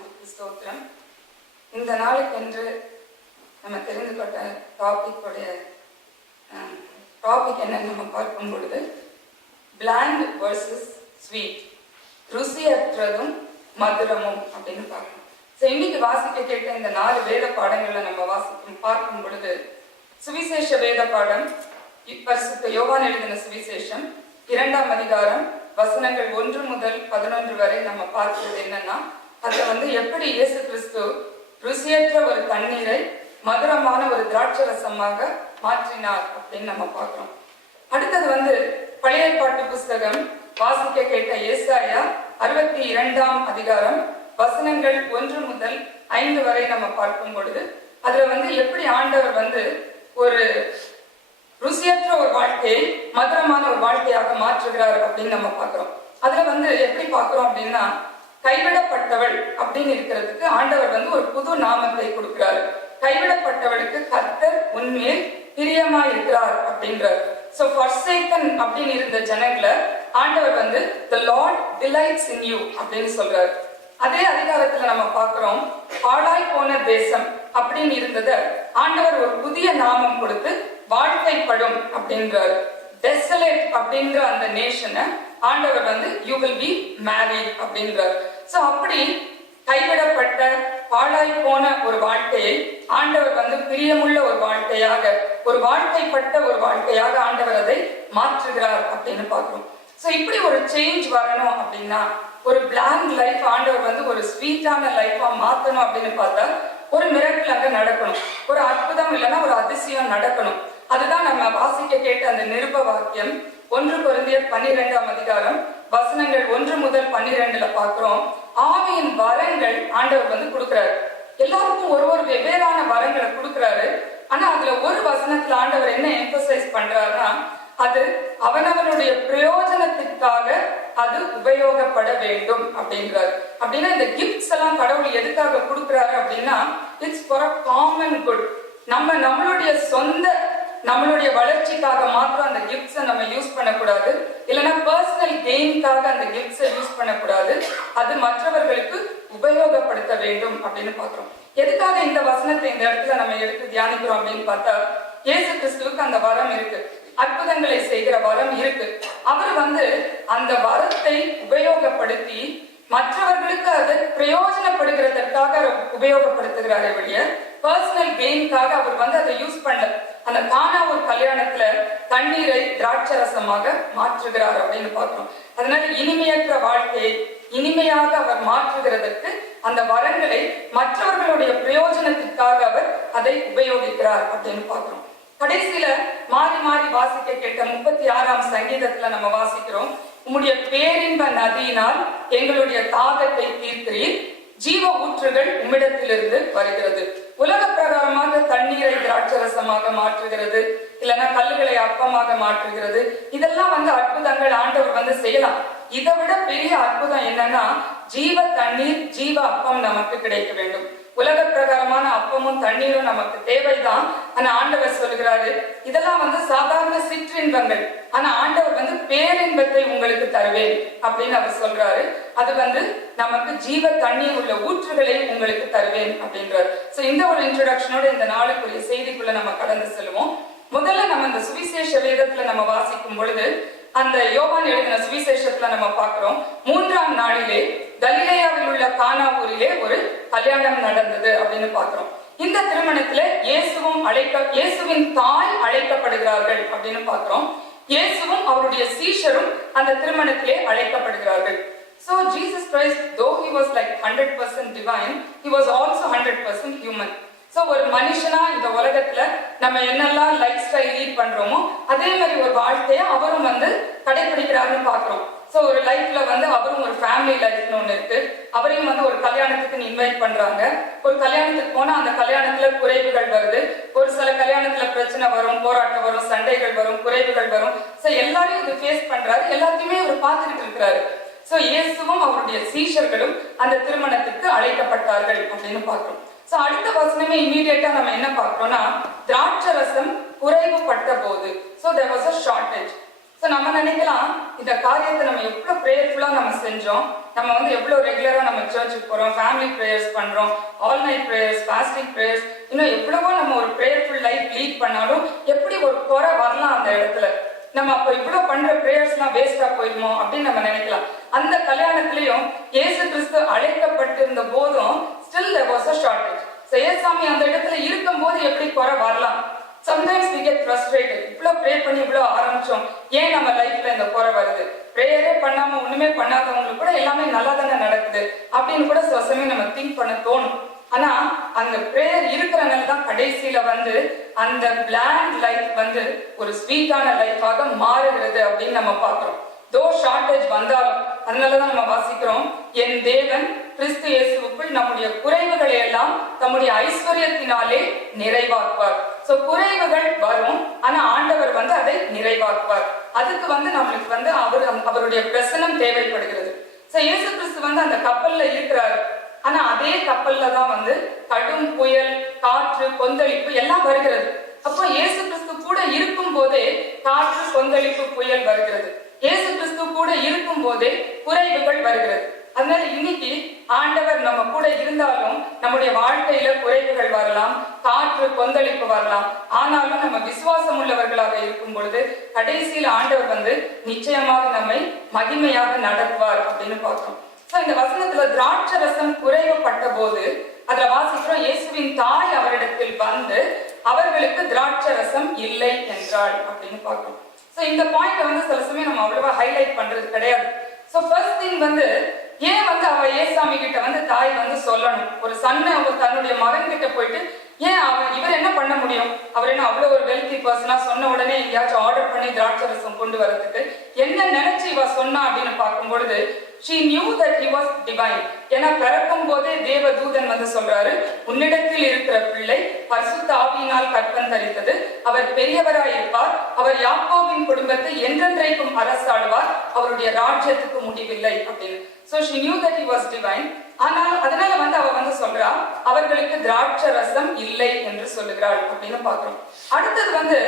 நாமத்துக்கு ஸ்தோத்திரம். இந்த நாளுக்கென்று நம்ம தெரிந்து கொண்ட டாபிக் என்ன நம்ம பார்க்கும் பொழுது பிளாண்ட் வர்சஸ் ஸ்வீட், ருசியற்றதும் மதுரமும் அப்படின்னு பார்க்கணும். ஸோ இன்னைக்கு வாசிக்க கேட்ட இந்த 4 வேத பாடங்களை நம்ம பார்க்கும் பொழுது சுவிசேஷ வேத பாடம், பரிசுத்த யோவான் எழுதின சுவிசேஷம் 2ஆம் அதிகாரம் வசனங்கள் 1 முதல் 11 வரை நம்ம பார்க்கிறது என்னன்னா, அதுல எப்படி இயேசு கிறிஸ்து ருசியற்ற ஒரு தண்ணீரை மதுரமான ஒரு திராட்சை ரசமாக மாற்றினார் அப்படின்னு நம்ம பார்க்கிறோம். அடுத்தது பழைய பாட்டு புஸ்தகம் வாசிக்க கேட்ட ஏசாயா 62ஆம் அதிகாரம் வசனங்கள் 1 முதல் 5 வரை நம்ம பார்க்கும் பொழுது அதுல எப்படி ஆண்டவர் ஒரு ருசியற்ற ஒரு வாழ்க்கையை மதுரமான ஒரு வாழ்க்கையாக மாற்றுகிறார் அப்படின்னு நம்ம பார்க்கிறோம். அதுல எப்படி பார்க்கிறோம் அப்படின்னா, கைவிடப்பட்டவள் அப்படின்னு இருக்கிறதுக்கு ஆண்டவர் ஒரு புது நாமத்தை கொடுக்கிறாரு. கைவிடப்பட்டவளுக்கு கர்த்தர் உன்மேல் பிரியமா இருக்கிறார் அப்படின்றார். சோ forsaken அப்படின்னு இருந்த ஜனங்களை ஆண்டவர் the Lord delights in you அப்படின்னு சொல்றாரு. அதே அதிகாரத்துல நம்ம பார்க்கிறோம், பாழாய் போன தேசம் அப்படின்னு இருந்தத ஆண்டவர் ஒரு புதிய நாமம் கொடுத்து வாழ்க்கைப்படும் அப்படின்றாரு. டெசலேட் அப்படின்ற அந்த நேஷனை ஆண்டவர் you will be married அப்படின்றார். சோ அப்படி கைவிடப்பட்ட பாழாய் போன ஒரு வாழ்க்கையை ஆண்டவர் பிரியமுள்ள ஒரு வாழ்க்கையாக, ஒரு வாழ்க்கைப்பட்ட ஒரு வாழ்க்கையாக ஆண்டவர் அதை மாற்றுகிறார் அப்படின்னு பார்க்கிறோம். சோ இப்படி ஒரு சேஞ்ச் வரணும் அப்படின்னா, ஒரு பிளாண்ட் லைஃப் ஆண்டவர் ஒரு ஸ்வீட்டான லைஃபா மாத்தணும் அப்படின்னு பார்த்தா ஒரு மிரக்கிள் அங்க நடக்கணும், ஒரு அற்புதம் இல்லைன்னா ஒரு அதிசயம் நடக்கணும். அதுதான் நம்ம வாசிக்க கேட்ட அந்த நிருப வாக்கியம் 1 கொரிந்தியர் 12ஆம் அதிகாரம் வசனங்கள் 1 முதல் 12 பார்க்கிறோம். ஆவியின் வரங்கள் ஆண்டவர் கொடுக்கிறாரு. எல்லாருக்கும் ஒரு வெவ்வேறான வரங்களை கொடுக்கிறாரு. ஆனா அதுல ஒரு வசனத்துல ஆண்டவர் என்ன எம்பசைஸ் பண்றாருன்னா, அது அவனவனுடைய பிரயோஜனத்திற்காக அது உபயோகப்பட வேண்டும் அப்படின்றாரு. அப்படின்னா இந்த கிஃப்ட்ஸ் எல்லாம் கடவுள் எதுக்காக கொடுக்கிறாரு அப்படின்னா, it's for a common good. நம்மளுடைய வளர்ச்சிக்காக மாத்திரம் அந்த கிஃப்ட்ஸை நம்ம யூஸ் பண்ணக்கூடாது, இல்லைன்னா பர்சனல் கெயின்காக அந்த கிஃப்ட்ஸை யூஸ் பண்ணக்கூடாது, அது மற்றவர்களுக்கு உபயோகப்படுத்த வேண்டும் அப்படின்னு பாக்குறோம். எதுக்காக இந்த வசனத்தை இந்த இடத்துல நம்ம எடுத்து தியானிக்கிறோம் அப்படின்னு பார்த்தா, இயேசு கிறிஸ்துவுக்கு அந்த வரம் இருக்கு, அற்புதங்களை செய்கிற வரம் இருக்கு. அவர் அந்த வரத்தை உபயோகப்படுத்தி மற்றவர்களுக்கு அதை பிரயோஜனப்படுகிறதற்காக உபயோகப்படுத்துகிறாரே வெளிய பர்சனல் கெயின்காக அவர் அதை யூஸ் பண்ணல. அந்த கானா ஒரு கல்யாணத்துல தண்ணீரை திராட்சரசமாக மாற்றுகிறார் அப்படின்னு பார்க்கிறோம். அதனால இனிமையற்ற வாழ்க்கையை இனிமையாக அவர் மாற்றுகிறதற்கு அந்த வரங்களை மற்றவர்களுடைய பிரயோஜனத்திற்காக அவர் அதை உபயோகிக்கிறார் அப்படின்னு பார்க்கிறோம். கடைசியில மாறி மாறி வாசிக்க கேட்ட 36ஆம் சங்கீதத்துல நம்ம வாசிக்கிறோம், உம்முடைய பேரின்ப நதியினால் எங்களுடைய தாகத்தை தீர்க்கிறீர், ஜீவ ஊற்றுகள் உம்மிடத்திலிருந்து வருகிறது. உலக பிரகாரமாக தண்ணீரை திராட்சரசமாக மாற்றுகிறது, இல்லைன்னா கல்லுகளை அப்பமாக மாற்றுகிறது. இதெல்லாம் அற்புதங்கள் ஆண்டவர் செய்யலாம். இதை விட பெரிய அற்புதம் என்னன்னா, ஜீவ தண்ணீர் ஜீவ அப்பம் நமக்கு கிடைக்க வேண்டும். உலக பிரகாரமான அப்பமும் தண்ணீரும் நமக்கு தேவைதான். ஆனா ஆண்டவர் சொல்கிறாரு, இதெல்லாம் சாதாரண சிற்றின்பங்கள், ஆனா ஆண்டவர் பேரின்பத்தை உங்களுக்கு தருவேன் அப்படின்னு அவர் சொல்றாரு. அது நமக்கு ஜீவ தண்ணீர் உள்ள ஊற்றுகளை உங்களுக்கு தருவேன் அப்படின்றார். சோ இந்த ஒரு இன்ட்ரோடக்ஷனோட இந்த நாளுக்குரிய செய்திக்குள்ள நம்ம கடந்து செல்வோம். முதல்ல நம்ம இந்த சுவிசேஷ வேதத்துல நம்ம வாசிக்கும் பொழுது, அந்த யோவான் எழுதின சுவிசேஷத்துல நம்ம பார்க்கிறோம், 3ஆம் நாளிலே கலிலேயாவில் உள்ள கானா ஊரிலே ஒரு கல்யாணம் நடந்தது அப்படின்னு பார்க்கிறோம். இந்த திருமணத்துல இயேசுவின் தாய் அழைக்கப்படுகிறார்கள் அப்படின்னு பார்க்கிறோம். இயேசுவும் அவருடைய சீஷரும் அந்த திருமணத்திலே அழைக்கப்படுகிறார்கள். So Jesus Christ, though he was like 100% divine, he was also 100% human. So ஒரு மனுஷனா இந்த உலகத்துல நம்ம என்னெல்லாம் லைஃப் ஸ்டைல் லீட் பண்றோமோ அதே மாதிரி ஒரு வாழ்க்கைய அவரும் கடைபிடிக்கிறாருன்னு பாக்குறோம். சோ ஒரு லைஃப்ல அவரும் ஒரு ஃபேமிலி லைஃப்னு ஒண்ணு இருக்கு. அவரையும் ஒரு கல்யாணத்துக்கு இன்வைட் பண்றாங்க. ஒரு கல்யாணத்துக்கு போனா அந்த கல்யாணத்துல குறைவுகள் வருது. ஒரு சில கல்யாணத்துல பிரச்சனை வரும், போராட்டம் வரும், சண்டைகள் வரும், குறைவுகள் வரும். சோ எல்லாரையும் இது ஃபேஸ் பண்றாரு, எல்லாத்தையுமே அவர் பார்த்துட்டு இருக்கிறாரு. சோ இயேசுவும் அவருடைய சீஷர்களும் அந்த திருமணத்துக்கு அழைக்கப்பட்டார்கள் அப்படின்னு பாக்குறோம். சோ அடுத்த வசனமே இமீடியட்டா நம்ம என்ன பார்க்கிறோம்னா, திராட்சரசம் குறைவுபட்ட போது, so there was a shortage. So நம்ம நினைக்கலாம் இந்த காரியத்தை நம்ம எவ்வளவு ப்ரேயர்ஃபுல்லா நம்ம செஞ்சோம், நம்ம வந்து எவ்வளவு ரெகுலரா நம்ம சர்ச்சுக்கு போறோம், ஃபேமிலி ப்ரேயர்ஸ் பண்றோம், all night prayers, fasting prayers, இன்னும் எவ்வளவோ நம்ம ஒரு ப்ரேயர்ஃபுல் லைஃப் லீட் பண்ணாலும் எப்படி ஒரு குறை வரலாம் அந்த இடத்துல, நம்ம அப்ப இவ்வளவு பண்ற பிரேயர்ஸ் எல்லாம் வேஸ்டா போயிருமோ அப்படின்னு நம்ம நினைக்கலாம். அந்த கல்யாணத்திலையும் இயேசு கிறிஸ்து அழைக்கப்பட்டிருந்த போதும் still there was a shortage. ஏசாமி அந்த இடத்துல இருக்கும் போது எப்படி குறை வரலாம்? Sometimes we get frustrated. இவ்வளவு ப்ரே பண்ணி இவ்வளவு ஆரம்பிச்சோம், ஏன் நம்ம லைஃப்ல இந்த குறை வருது? ப்ரேயரே பண்ணாம ஒண்ணுமே பண்ணாதவங்களுக்கு கூட எல்லாமே நல்லா தானே நடக்குது அப்படின்னு கூட சில சமயம் நம்ம திங்க் பண்ண தோணும். ஆனா அந்த பிரேயர் இருக்கிறனால தான் கடைசியில வந்து அந்த பிளாண்ட் லைஃப் வந்து ஒரு ஸ்வீட்டான லைஃபாக மாறுகிறது அப்படின்னு நம்ம பார்க்கிறோம். தோ ஷார்டேஜ் வந்தாலும் அதனாலதான் நம்ம வாசிக்கிறோம், என் தேவன் கிறிஸ்து இயேசுவுக்குள் நம்முடைய குறைவுகளை எல்லாம் தம்முடைய ஐஸ்வர்யத்தினாலே நிறைவாக்குவார். சோ குறைவுகள் வரும், ஆனா ஆண்டவர் வந்து அதை நிறைவாக்குவார். அதுக்கு வந்து நம்மளுக்கு வந்து அவருடைய பிரசனம் தேவைப்படுகிறது. சோ இயேசு கிறிஸ்து வந்து அந்த கப்பல்ல இருக்கிறாரு, ஆனா அதே கப்பல்ல தான் வந்து கடும் புயல், காற்று, கொந்தளிப்பு எல்லாம் வருகிறது. அப்போ இயேசு கிறிஸ்து கூட இருக்கும் போதே காற்று, கொந்தளிப்பு, புயல் வருகிறது. இயேசு கிறிஸ்து கூட இருக்கும் போதே குறைவுகள் வருகிறது. அதனால இன்னைக்கு ஆண்டவர் நம்ம கூட இருந்தாலும் நம்முடைய வாழ்க்கையில குறைவுகள் வரலாம், காற்று, கொந்தளிப்பு வரலாம். ஆனாலும் நம்ம விசுவாசம் உள்ளவர்களாக இருக்கும் பொழுது கடைசியில் ஆண்டவர் வந்து நிச்சயமாக நம்மை மகிமையாக நடத்துவார் அப்படின்னு பார்க்கிறோம். இந்த வசனத்துல திராட்சை ரசம் குறைவுபட்ட போது அதுல வாசிக்கிறோம், இயேசுவின் தாய் அவரிடத்தில் வந்து அவர்களுக்கு திராட்சை ரசம் இல்லை என்றாள் அப்படின்னு பார்க்கிறோம். இந்த பாயிண்ட் வந்து சில சமயம் நம்ம அவ்வளவா ஹைலைட் பண்றது கிடையாது. ஃபர்ஸ்ட் திங் வந்து ஏன் வந்து அவ ஏசாமி கிட்ட வந்து தாய் வந்து சொல்லணும்? ஒரு சன்னை அவங்க தன்னுடைய மகன் கிட்ட போயிட்டு ஏன் இவர் என்ன பண்ண முடியும்? அவர் என்ன அவ்வளவு ஒரு வெல்தி பர்சனா சொன்ன உடனே எங்கேயாச்சும் ஆர்டர் பண்ணி திராட்சை ரசம் கொண்டு வரதுக்கு என்ன நினைச்சு இவ சொன்னா அப்படின்னு பார்க்கும் பொழுது she knew that he was divine. ஏன்னா பிறக்கும் போதே தேவ தூதன் வந்து சொல்றாரு, உன்னிடத்தில் இருக்கிற பிள்ளை பரிசுத்த ஆவியினால் கற்பம் தரித்தது, அவர் பெரியவராய் இருப்பார், அவர் யாக்கோபின் குடும்பத்தை என்றென்றைக்கும் அரசாளுவார், அவருடைய ராஜ்யத்துக்கு முடிவில்லை அப்படின்னு. So she knew that he was divine. ஆனால் அதனால வந்து அவ வந்து சொல்றா, அவர்களுக்கு திராட்சை ரசம் இல்லை என்று சொல்லுகிறாள் அப்படின்னு பாக்குறோம். அடுத்தது வந்து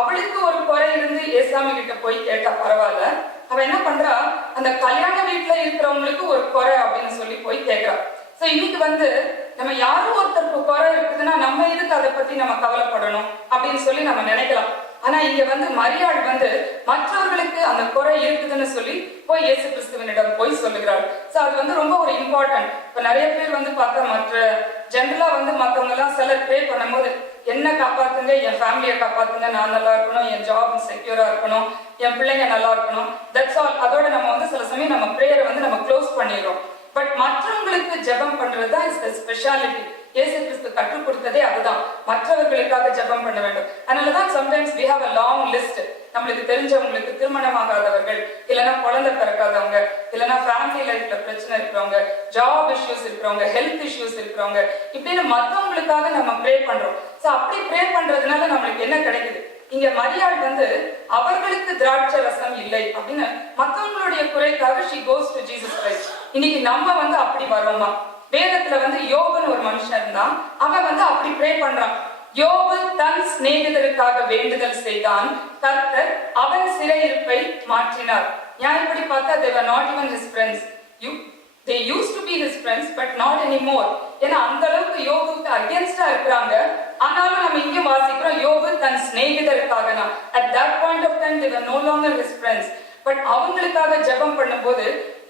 அவளுக்கு ஒரு குறை இருந்து ஏசாமி கிட்ட போய் கேட்டா பரவாயில்ல, அவ என்ன பண்றா, அந்த கல்யாண வீட்டுல இருக்கிறவங்களுக்கு ஒரு குறை அப்படின்னு சொல்லி போய் கேட்கிறா. இன்னைக்கு வந்து நம்ம யாரும் ஒருத்தருக்கு குறை இருக்குதுன்னா நம்ம இதுக்கு அதை பத்தி நம்ம கவலைப்படணும் அப்படின்னு சொல்லி நம்ம நினைக்கலாம். ஆனா இங்க வந்து மரியாள் வந்து மற்றவர்களுக்கு அந்த குறை இருக்குதுன்னு சொல்லி போய் இயேசு கிறிஸ்துவனிடம் போய் சொல்லுகிறாள். அது வந்து ரொம்ப ஒரு இம்பார்ட்டன்ட். இப்ப நிறைய பேர் வந்து பார்த்தா மற்ற ஜென்ரலா வந்து மற்றவங்க எல்லாம் சிலர் ப்ரே பண்ணும் போது என்ன காப்பாத்துங்க, என் ஃபேமிலியை காப்பாத்துங்க, நான் நல்லா இருக்கணும், என் ஜாப் செக்யூரா இருக்கணும், என் பிள்ளைங்க நல்லா இருக்கணும், தட்ஸ் ஆல். அதோட நம்ம வந்து சில சமயம் நம்ம ப்ரேயரை வந்து நம்ம க்ளோஸ் பண்ணிடுறோம். பட் மற்றவங்களுக்கு ஜெபம் பண்றதுதான் இஸ் தி ஸ்பெஷாலிட்டி. இயேசு கிறிஸ்து கற்றுக் கொடுத்ததே அதுதான், மற்றவர்களுக்காக ஜெபம் பண்ண வேண்டும். அதனாலதான் sometimes we have a long list. நம்மளுக்கு தெரிஞ்சவங்களுக்கு, திருமணமாகாதவர்கள், இல்லைன்னா குழந்தை பிறக்காதவங்க, இல்லைன்னா ஃபேமிலி லைஃப்ல பிரச்சனை இருக்கிறவங்க, ஜாப் இஷ்யூஸ் இருக்கிறவங்க, ஹெல்த் இஷ்யூஸ் இருக்கிறவங்க, இப்படின்னு மற்றவங்களுக்காக நம்ம ப்ரே பண்றோம். அப்படி ப்ரே பண்றதுனால நம்மளுக்கு என்ன கிடைக்குது? இங்க மரியாள் வந்து அவர்களுக்கு திராட்சை ரசம் இல்லை அப்படின்னு மற்றவங்களுடைய குறைக்காக she goes to Jesus Christ. இன்னைக்கு நம்ம வந்து அப்படி வரோமா? வேதத்துல வந்து யோபுன்னு ஒரு மனுஷன் இருந்தான், அவன் வந்து அப்படி ப்ரே பண்றான். யோபு தன் சிநேகிதருக்காக வேண்டுதல் செய்தான், கர்த்தர் அவன் சிறையிருப்பை மாற்றினார். நியாயப்படி பார்த்தா they were not even his friends. They used to be his friends but not anymore. ஏன்னா அந்த அளவுக்கு யோபுக்கு அகேன்ஸ்டா இருக்கிறாங்க. ஆனாலும் நம்ம இங்க வாசிக்கிறோம், யோபு தன் சிநேகிதருக்காக தான். At that point of time they were no longer his friends. But அவங்களுக்காக ஜெபம் பண்ணும்போது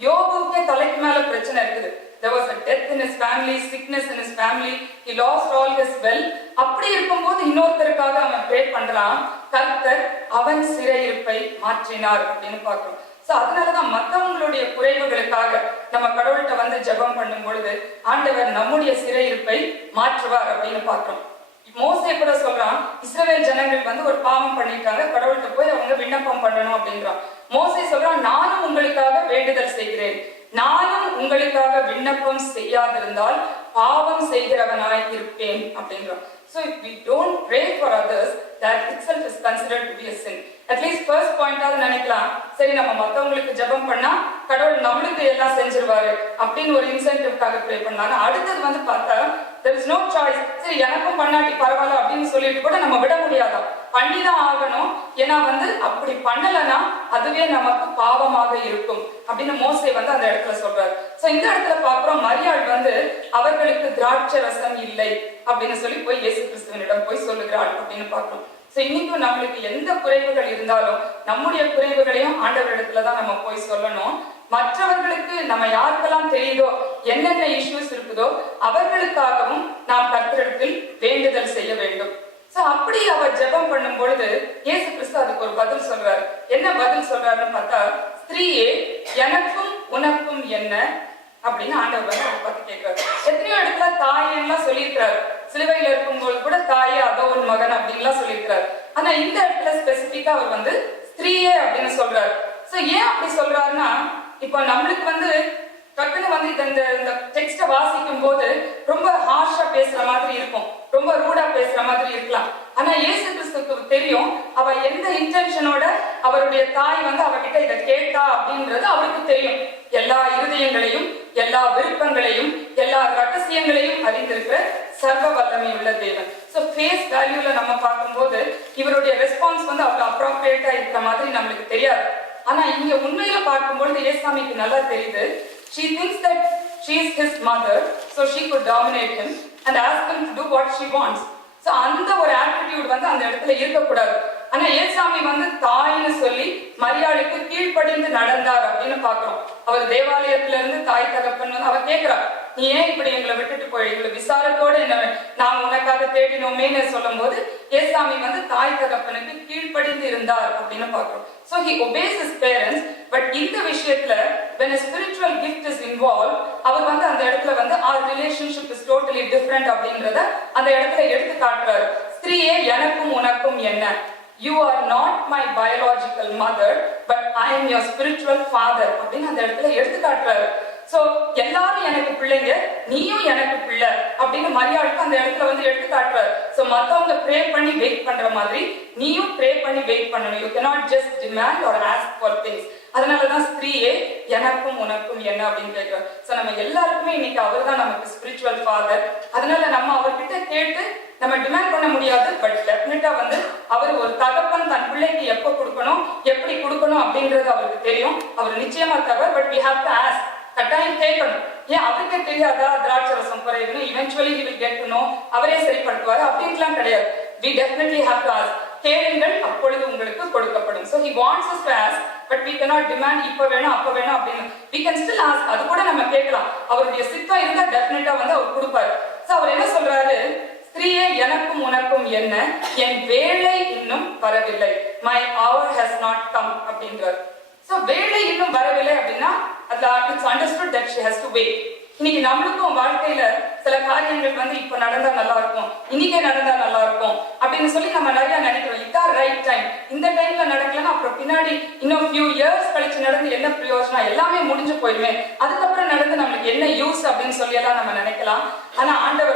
யோபுக்கே தலைக்கு மேல பிரச்சனை இருக்குது. There was a death in his family, sickness in his family, he lost all his wealth. அப்படி இருக்கும்போது இன்னொருத்தருக்காக அவன் ப்ரே பண்றான், கர்த்தர் அவன் சிறையிருப்பை மாற்றினார் அப்படின்னு பார்க்கிறோம். அதனாலதான் மற்றவங்களுடைய குறைவுகளுக்காக நம்ம கடவுள்கிட்ட வந்து ஜெபம் பண்ணும் பொழுது ஆண்டவர் நம்முடைய சிறையிருப்பை மாற்றுவார் அப்படின்னு பார்க்கிறோம். மோசே கூட சொல்றான், இஸ்ரவேல் ஜனங்கள் வந்து ஒரு பாவம் பண்ணிட்டாங்க, கடவுள்கிட்ட போய் அவங்க விண்ணப்பம் பண்ணணும் அப்படின்றான். மோசே சொல்றான், நானும் உங்களுக்காக வேண்டுதல் செய்கிறேன், நானும் உங்களுக்காக விண்ணப்பம் செய்யாதிருந்தால் பாவம் செய்கிறவனாய் இருப்பேன் அப்படின்றான். So if we don't pray for others, that itself is considered to be a sin. At least first point ஆவது நினைக்கலாம், சரி நம்ம மற்றவங்களுக்கு ஜெபம் பண்ணா கடவுள் நம்மளுக்கு எல்லாம் செஞ்சிருவாரு அப்படின்னு ஒரு இன்சென்டிவ்காக ப்ரே பண்ணலாம். அடுத்தது வந்து பார்த்தா there is is no choice. சரி எனக்கும் பண்ணாட்டி பரவாயில்ல அப்படின்னு சொல்லிட்டு கூட நம்ம விட முடியாதா, பண்ணிதான் ஆகணும். ஏன்னா அப்படி பண்ணலன்னா அதுவே நமக்கு பாவமாக இருக்கும் அப்படின்னு மோசே அந்த இடத்துல சொல்றாரு. சோ இந்த இடத்துல பாக்குறோம், மரியாள் அவர்களுக்கு திராட்சை ரசம் இல்லை அப்படின்னு சொல்லி போய் இயேசு கிறிஸ்துவனிடம் போய் சொல்லுகிறாள் அப்படின்னு பாக்குறோம். சோ இன்னைக்கும் நம்மளுக்கு எந்த குறைவுகள் இருந்தாலும் நம்முடைய குறைவுகளையும் ஆண்டவரிடத்துலதான் நம்ம போய் சொல்லணும். மற்றவர்களுக்கு நம்ம யாருக்கெல்லாம் தெரியுதோ என்னென்ன இஷ்யூஸ் இருக்குதோ அவர்களுக்காகவும் நாம் கர்த்தரிடத்தில் வேண்டுதல் செய்ய வேண்டும். சோ அப்படி அவர் ஜெபம் பண்ணும் பொழுது இயேசு கிறிஸ்து அதுக்கு ஒரு பதில் சொல்றாரு. என்ன பதில் சொல்றாருன்னு பார்த்தா, ஸ்திரீயே எனக்கும் உனக்கும் என்ன அப்படின்னு ஆண்டவர் அவர் பார்த்து கேட்கிறாரு. எத்தனையோ இடத்துல தாயெல்லாம் சொல்லியிருக்கிறாரு. சிலுவையில இருக்கும்போது கூட தாயே அதோ உன் மகன் அப்படின்லாம் சொல்லியிருக்கிறாரு. ஆனா இந்த இடத்துல ஸ்பெசிபிக்கா அவர் ஸ்திரீயே அப்படின்னு சொல்றாரு. சோ ஏன் அப்படி சொல்றாருன்னா, இப்ப நம்மளுக்கு டக்குன்னு இந்த டெக்ஸ்ட வாசிக்கும் போது ரொம்ப ஹார்ஷா பேசுற மாதிரி இருக்கும், ரொம்ப ரூடா பேசுற மாதிரி இருக்கலாம். ஆனா இயேசு கிறிஸ்துவுக்கு தெரியும் அவ எந்த இன்டென்ஷனோட அவருடைய தாய் அவகிட்ட இதை கேட்டா அப்படின்றது அவருக்கு தெரியும். எல்லா இருதயங்களையும் எல்லா விருப்பங்களையும் எல்லா ரகசியங்களையும் அறிந்திருக்கிற சர்வ வல்லமை உள்ள தேவன். சோ ஃபேஸ் வேல்யூல நம்ம பார்க்கும்போது இவருடைய ரெஸ்பான்ஸ் அவ்வளவு அப்ராப்ரியேட்டா இருக்கிற மாதிரி நம்மளுக்கு தெரியாது. ஆனா இங்க உண்மையில பார்க்கும்பொழுது இயேசுசாமிக்கு நல்லா தெரியுது. She thinks that she is his mother, so she could dominate him and ask him to do what she wants. So அந்த ஒரு ஆட்டிடியூட் அந்த இடத்துல இருக்கக்கூடாது. ஆனா இயேசுசாமி தாய்னு சொல்லி மரியாளுக்கு கீழ்ப்படிந்து நடந்தார் அப்படின்னு பாக்குறோம். அவர் தேவாலயத்துல இருந்து தாய் தகப்பன் அவர் கேட்கிறார், நீ ஏன் இப்படி எங்களை விட்டுட்டு போய் எங்களை விசாரத்தோட என்ன நாங்க உனக்காக தேடினோமேன்னு சொல்லும் போது இயேசுசாமி தாய் தகப்பனுக்கு கீழ்ப்படிந்து இருந்தார் அப்படின்னு பாக்குறோம். So he obeys his parents, but இந்த விஷயத்துல when a spiritual gift is involved, அவர் அந்த இடத்துல our relationship is totally different அப்படின்றத அந்த இடத்துல எடுத்து காட்டுறாரு. ஸ்திரீயே எனக்கும் உனக்கும் என்ன, you are not my biological mother but I am your spiritual father அப்படின்னு அந்த இடத்துல எடுத்து காட்டுறாரு. சோ எல்லாரும் எனக்கு பிள்ளைங்க, நீயும் எனக்கு பிள்ளை அப்படின்னு மரியாளுக்கு அந்த இடத்துல எடுத்து காட்டுறாரு. சோ மத்தவங்க ப்ரே பண்ணி வெயிட் பண்ற மாதிரி நீயும் ப்ரே பண்ணி வெயிட் பண்ணணும். You cannot just demand or ask for things. அதனாலதான் ஸ்திரீயே எனக்கும் உனக்கும் என்ன அப்படின்னு கேட்கிறார். சோ நம்ம எல்லாருக்குமே இன்னைக்கு அவர் தான் நமக்கு ஸ்பிரிச்சுவல் ஃபாதர். அதனால நம்ம அவர்கிட்ட கேட்டு நம்ம டிமாண்ட் பண்ண முடியாது. பட் டெஃபினட்டா அவர் ஒரு தகப்பன் தன் பிள்ளைக்கு எப்ப கொடுக்கணும் எப்படி கொடுக்கணும் அப்படின்றது அவருக்கு தெரியும். அவர் நிச்சயமா தவிர but we have to ask, கட்டாயம் கேட்கணும். ஏன் அவருக்கே தெரியாதா திராட்சை ரசம் குறைவுன்னு? eventually he will get to know, அவரே சரிப்படுத்துவாரு அப்படின்லாம் கிடையாது. we definitely have to ask. கேளுங்கள் அப்பொழுது உங்களுக்கு கொடுக்கப்படும். so he wants us to ask but we cannot demand இப்ப வேணும் அப்ப வேணும் அப்படின்னு. we can still ask, அது கூட நம்ம கேட்கலாம். அவருடைய சித்தம் இருந்தா டெஃபினட்டா அவர் கொடுப்பாரு. சோ அவர் என்ன சொல்றாரு, ஸ்திரீயே எனக்கும் உனக்கும் என்ன, என் வேளை இன்னும் வரவில்லை, my hour has not come அப்படின்றார். சோ வேளை இன்னும் வரவில்லை அப்படின்னா அதுல it's understood that she has to wait. இன்னைக்கு நம்மளுக்கும் வாழ்க்கையில சில காரியங்கள் இப்ப நடந்தா நல்லா இருக்கும், இன்னைக்கே நடந்தா நல்லா இருக்கும் அப்படின்னு சொல்லி நம்ம நிறைய நினைக்கிறோம். இதான் ரைட் டைம், இந்த டைம்ல நடக்கலன்னா அப்புறம் பின்னாடி இன்னும் few years கழிச்சு நடந்து என்ன பிரயோஜனம், எல்லாமே முடிஞ்சு போயிடுமே, அதுக்கப்புறம் நடந்து நம்மளுக்கு என்ன யூஸ் அப்படின்னு சொல்லி எல்லாம் நம்ம நினைக்கலாம். ஆனா ஆண்டவர்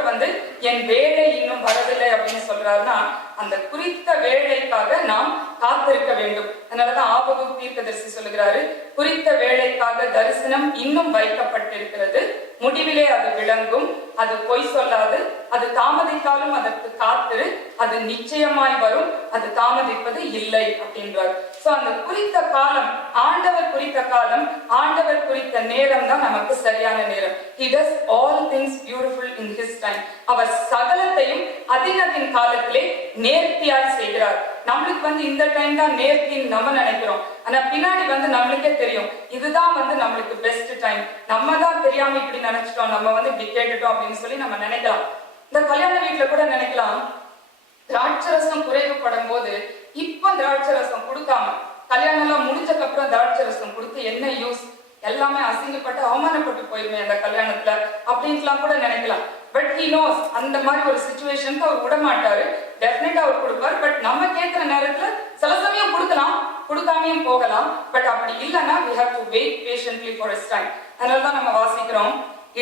என் வேலை இன்னும் வரவில்லை அப்படின்னு சொல்றாருன்னா அந்த குறித்த வேலைக்காக நாம் காத்திருக்க வேண்டும். அதனாலதான் ஆபகு தீர்க்கதரிசி சொல்லுகிறாரு, குறித்த வேலைக்காக தரிசனம் இன்னும் வைக்கப்பட்டிருக்கிறது, முடிவிலே அது விளங்கும், அது பொய் சொல்லாது, அது தாமதித்தாலும் அதற்கு காத்திரு, அது நிச்சயமாய் வரும், அது தாமதிப்பது இல்லை அப்படின்றார். சோ அந்த குறித்த காலம், ஆண்டவர் குறித்த காலம், ஆண்டவர் குறித்த நேரம் தான் நமக்கு சரியான நேரம். He does all things beautiful in his time. அவர் சகலத்தையும் அதினத்தின் காலத்திலே நேர்த்தியாய் செய்கிறார். நம்மளுக்கு இந்த டைம் தான் நேர்த்தின்னு நம்ம நினைக்கிறோம். ஆனா பின்னாடி நம்மளுக்கே தெரியும் இதுதான் நம்மளுக்கு பெஸ்ட் டைம். நம்ம தான் தெரியாம இப்படி நினைச்சிட்டோம், நம்ம இப்படி கேட்டுட்டோம் அப்படின்னு சொல்லி நம்ம நினைக்கலாம். இந்த கல்யாண வீட்டுல கூட நினைக்கலாம், திராட்சரசம் குறைவுபடும் போது இப்ப திராட்சரசம் கொடுக்காம கல்யாணம் எல்லாம் முடிஞ்சக்கு அப்புறம் திராட்சரசம் கொடுத்து என்ன யூஸ், எல்லாமே அசிங்கப்பட்டு அவமானப்பட்டு போயிருமே அந்த கல்யாணத்துல அப்படின்ட்டுலாம் கூட நினைக்கலாம். பட் he knows அந்த மாதிரி ஒரு சிச்சுவேஷனுக்கு அவர் விட மாட்டாரு, டெஃபினட்டா அவர் கொடுப்பார். பட் நம்ம கேட்கிற நேரத்துல சில சமயம் கொடுக்கலாம், கொடுக்காமையும் போகலாம். பட் அப்படி இல்லைன்னா we have to wait patiently for his time. அதனாலதான் நம்ம வாசிக்கிறோம்,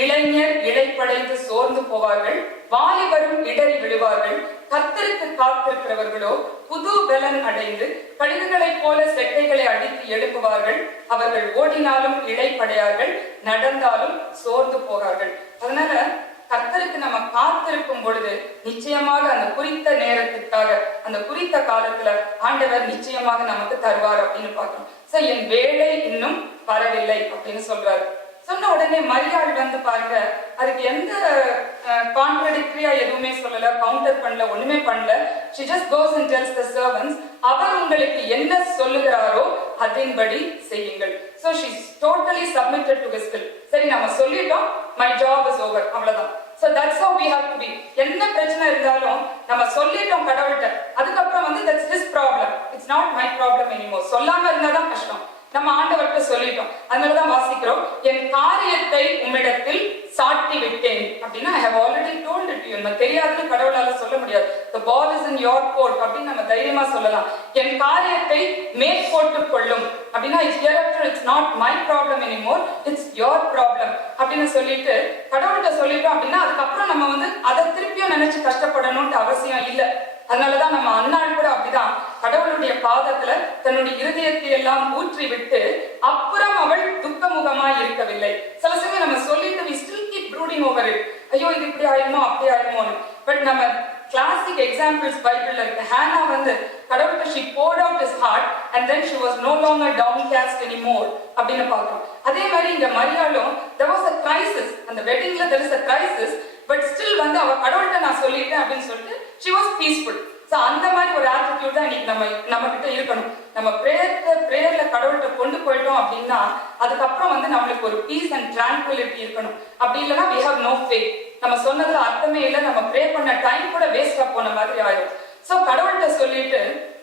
இளைஞர் இளைப்படைந்து சோர்ந்து போவார்கள், வாலிபரும் இடறி விடுவார்கள், கர்த்தருக்கு காத்திருக்கிறவர்களோ புது பலன் அடைந்து கழுகுகளைப் போல செட்டைகளை அடித்து எழுப்புவார்கள், அவர்கள் ஓடினாலும் இளைப்படையார்கள், நடந்தாலும் சோர்ந்து போவார்கள். அதனால கர்த்தருக்கு நம்ம காத்திருக்கும் பொழுது நிச்சயமாக அந்த குறித்த நேரத்திற்காக அந்த குறித்த காலத்துல ஆண்டவர் நிச்சயமாக நமக்கு தருவார் அப்படின்னு பார்க்கிறோம். சோ என் வேலை இன்னும் வரவில்லை அப்படின்னு சொல்றாரு. சொன்ன உடனே மரியாள் வந்து பாருங்க, அதுக்கு எந்த கான்ட்ரடிக்டரியா எதுவுமே சொல்லல, கவுண்டர் பண்ணல, ஒண்ணுமே பண்ணல. she just goes and tells the servants, அவர் உங்களுக்கு என்ன சொல்லுகிறாரோ அதன்படி செய்யுங்கள். so she is totally submitted to his will. சரி நம்ம சொல்லிட்டோம், my job is over, அவ்வளவுதான். so that's how we have to be. என்ன பிரச்சனை இருந்தாலும் நம்ம சொல்லிட்டோம் கடவுள்கிட்ட, அதுக்கப்புறம் வந்து that's his problem, it's not my problem anymore. சொல்லாம இருந்தாதான் கஷ்டம். நம்ம ஆண்டவர்கிட்ட சொல்லிட்டோம். அதனாலதான் வாசிக்கிறோம், என் காரியத்தை உம்மிடத்தில் சாட்டி விட்டேன் அப்படின்னா I have already told it to you. நம்ம தெரியாதுன்னு கடவுளால சொல்ல முடியாது. the ball is in your court அப்படின்னு நம்ம தைரியமா சொல்லலாம். என் காரியத்தை மேற்கோட்டுக் கொள்ளும் அப்படின்னா hereafter it's not my problem anymore, it's your problem அப்படின்னு சொல்லிட்டு கடவுள்கிட்ட சொல்லிட்டோம் அப்படின்னா அதுக்கப்புறம் நம்ம வந்து அதை திருப்பியும் நினைச்சு கஷ்டப்படணும்னு அவசியம் இல்லை. அதனாலதான் நம்ம அன்னாள் கூட அப்படிதான் கடவுளுடைய பாதத்துல தன்னுடைய இருதயத்தை எல்லாம் ஊற்றி விட்டு அப்புறம் அவள் துக்கமுகமா இருக்கவில்லை. சில சமயம் நம்ம சொல்லிட்டு we still keep brooding over it. ஐயோ இது இப்படி ஆயிருமோ அப்படி ஆயிருமோன்னு. பட் நம்ம கிளாசிக் எக்ஸாம்பிள்ஸ் பைபிள்ல இருக்கு. ஹானா வந்து கடவுள்கிட்ட she poured out his heart and then she was no longer downcast anymore அப்படின்னு பார்க்கிறோம். அதே மாதிரி இங்க மரியாளும் there was a crisis. அந்த வெட்டிங்ல there is a crisis, but still வந்து அவ கடவுள்கிட்ட நான் சொல்லிட்டேன் அப்படின்னு சொல்லிட்டு she was peaceful. சோ அந்த மாதிரி ஒரு ஆட்டிடியூட் தான் இன்னைக்கு நம்ம கிட்ட இருக்கணும். நம்ம பிரேயர்ல கடவுள்கிட்ட கொண்டு போயிட்டோம் அப்படின்னா அதுக்கப்புறம் வந்து நம்மளுக்கு ஒரு பீஸ் அண்ட் டிராங்குலிட்டி இருக்கணும். அப்படி இல்லைன்னா we have no faith. நம்ம சொன்னதுல அர்த்தமே இல்லை, நம்ம ப்ரே பண்ண டைம் கூட வேஸ்டா போன மாதிரி ஆயிடும். சோ கடவுள்கிட்ட சொல்லிட்டு